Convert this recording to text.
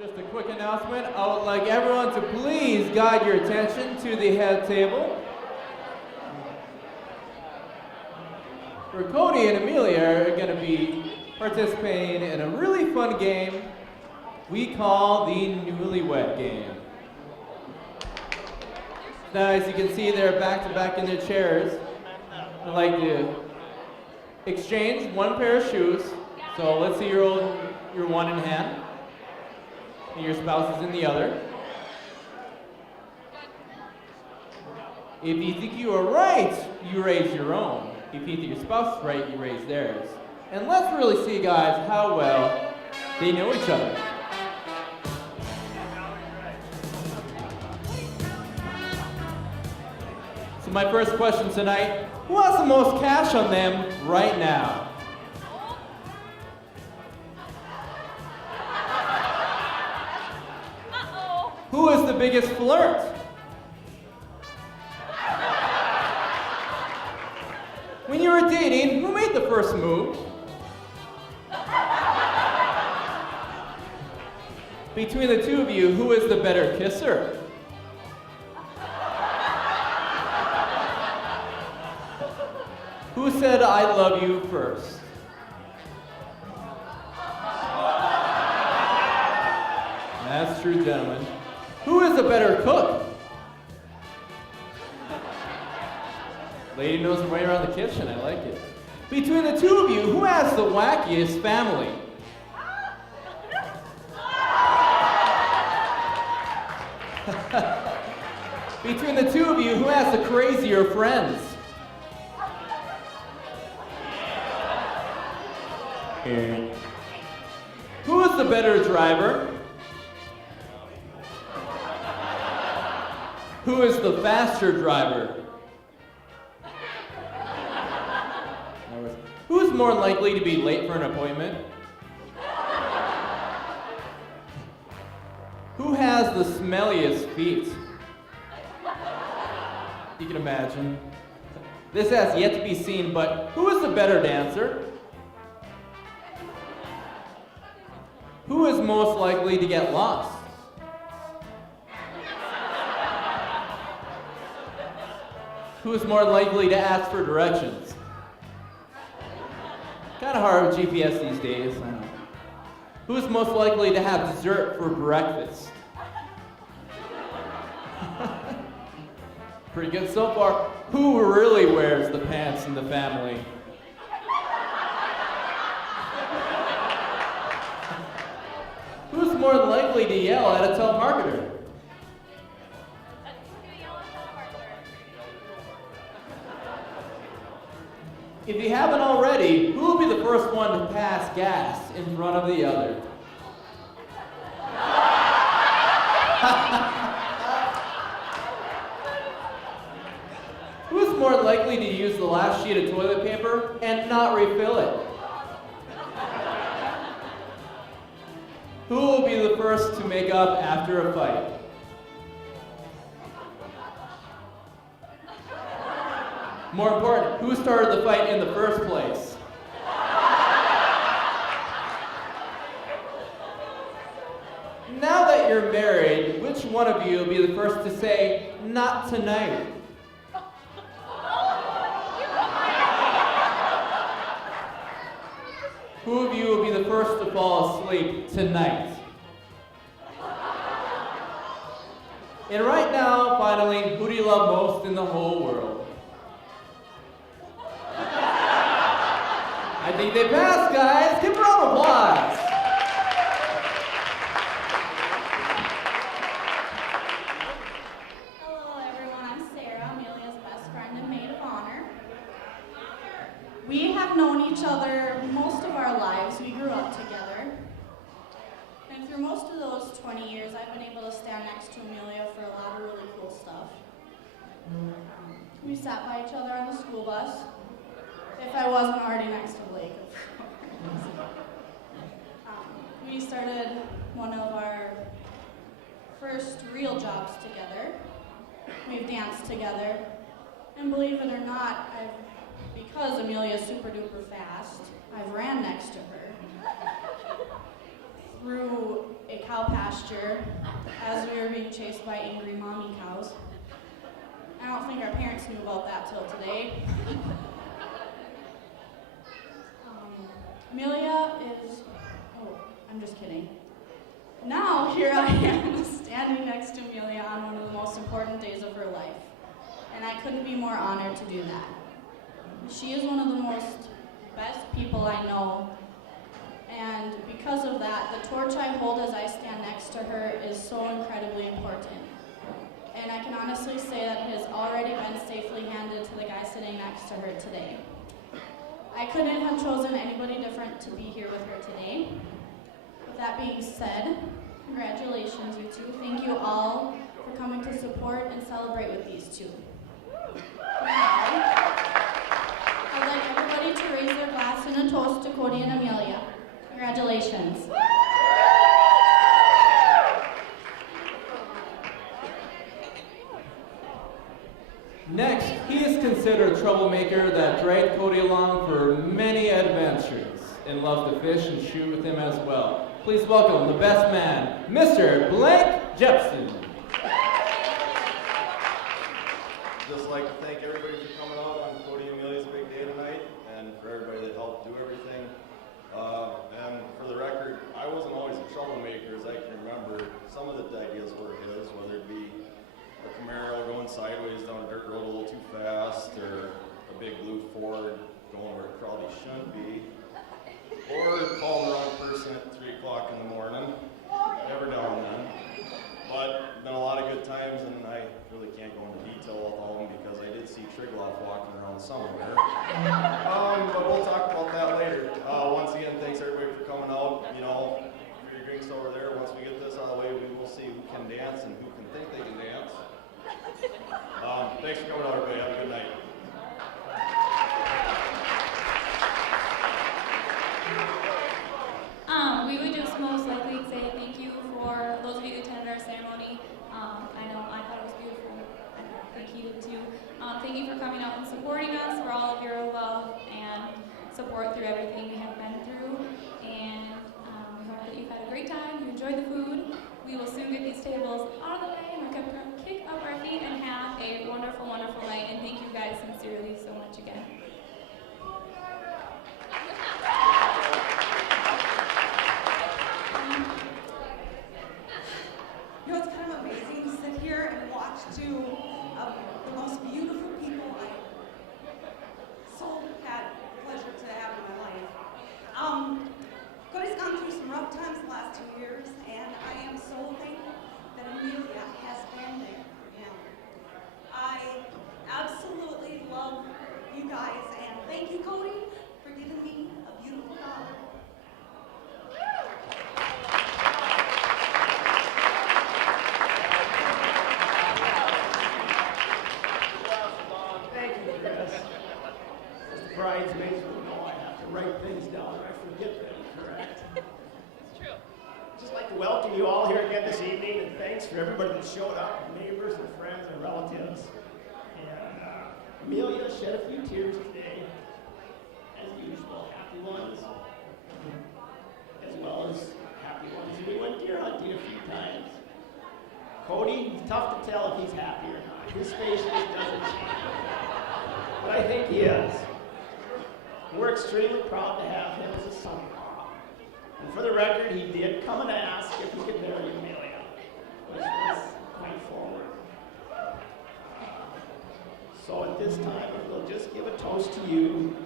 Just a quick announcement. I would like everyone to please guide your attention to the head table. For Cody and Amelia are going to be participating in a really fun game we call the Newlywed Game. Now, as you can see, they're back to back in their chairs. I'd like to exchange one pair of shoes. So let's see your one in hand, and your spouse is in the other. If you think you are right, you raise your own. If you think your spouse is right, you raise theirs. And let's really see, guys, how well they know each other. So my first question tonight, who has the most cash on them right now? Who is the biggest flirt? When you were dating, who made the first move? Between the two of you, who is the better kisser? Who said I love you first? That's true, gentlemen. Who is a better cook? Lady knows her way around the kitchen, I like it. Between the two of you, who has the wackiest family? Between the two of you, who has the crazier friends? Who is the better driver? Who is the faster driver? Who's more likely to be late for an appointment? Who has the smelliest feet? You can imagine. This has yet to be seen, but who is the better dancer? Who is most likely to get lost? Who is more likely to ask for directions? Kind of hard with GPS these days, I know. Who is most likely to have dessert for breakfast? Pretty good so far. Who really wears the pants in the family? Who's more likely to yell at a telemarketer? If you haven't already, who will be the first one to pass gas in front of the other? Who's more likely to use the last sheet of toilet paper and not refill it? Who will be the first to make up after a fight? More important, who started the fight in the first place? Now that you're married, which one of you will be the first to say, "Not tonight"? Who of you will be the first to fall asleep tonight? And right now, finally, who do you love most in the whole world? I think they passed, guys. Give them a round of applause. Hello, everyone. I'm Sarah, Amelia's best friend and maid of honor. We have known each other most of our lives. We grew up together. And through most of those 20 years, I've been able to stand next to Amelia for a lot of really cool stuff. We sat by each other on the school bus. If I wasn't already next to Blake. We started one of our first real jobs together. We've danced together. And believe it or not, because Amelia's super duper fast, I've ran next to her. through a cow pasture as we were being chased by angry mommy cows. I don't think our parents knew about that till today. Amelia is, I'm just kidding. Now here I am standing next to Amelia on one of the most important days of her life. And I couldn't be more honored to do that. She is one of the best people I know. And because of that, the torch I hold as I stand next to her is so incredibly important. And I can honestly say that it has already been safely handed to the guy sitting next to her today. I couldn't have chosen anybody different to be here with her today. With that being said, congratulations, you two. Thank you all for coming to support and celebrate with these two. Now, I'd like everybody to raise their glass in a toast to Cody and Amelia. Congratulations. Next, he is considered a troublemaker that dragged Cody along for many adventures and loved to fish and shoot with him as well. Please welcome the best man, Mr. Blake Jepson. Just like to thank everybody for coming out on Cody and Amelia's big day tonight, and for everybody that helped do everything. And for the record, I wasn't always a troublemaker, as I can remember. Some of the ideas were his, whether it be a Camaro going sideways down a dirt road a little too fast, or a big blue Ford going where it probably shouldn't be, or calling the wrong person at 3 o'clock in the morning, every now and then. But been a lot of good times, and I really can't go into detail with all of them because I did see Triglav walking around somewhere. But we'll talk about that later. Once again, thanks everybody for coming out. You know, for your drinks over there, once we get this out of the way, we will see who can dance and who can think they can dance. Thanks for coming out, everybody. Have a good night. We would just most likely say thank you for those of you who attended our ceremony. I know I thought it was beautiful. I think he did too. Thank you for coming out and supporting us, for all of your love and support through everything we have been through. And we hope that you've had a great time, you enjoyed the food. We will soon get these tables out of the way and we can kick up our feet and have a wonderful, wonderful night. And thank you guys sincerely so much again. You know, it's kind of amazing to sit here and watch two of the most beautiful people I so had the pleasure to have in my life. Cody's gone through some rough times the last 2 years, and I am so thankful that Amelia has been there for him. I absolutely love you guys, and thank you, Cody, for giving me a beautiful daughter. Bridesmaids will know I have to write things down or I forget them, correct? It's true. I'd just like to welcome you all here again this evening, and thanks for everybody that showed up, neighbors and friends and relatives. And Amelia shed a few tears today, as usual, happy ones, as well as happy ones. We went deer hunting a few times. Cody, it's tough to tell if he's happy or not. His face just doesn't change. But I think he is. We're extremely proud to have him as a son-in-law. And for the record, he did come and ask if he could marry Amelia, which was quite forward. So at this time, we'll just give a toast to you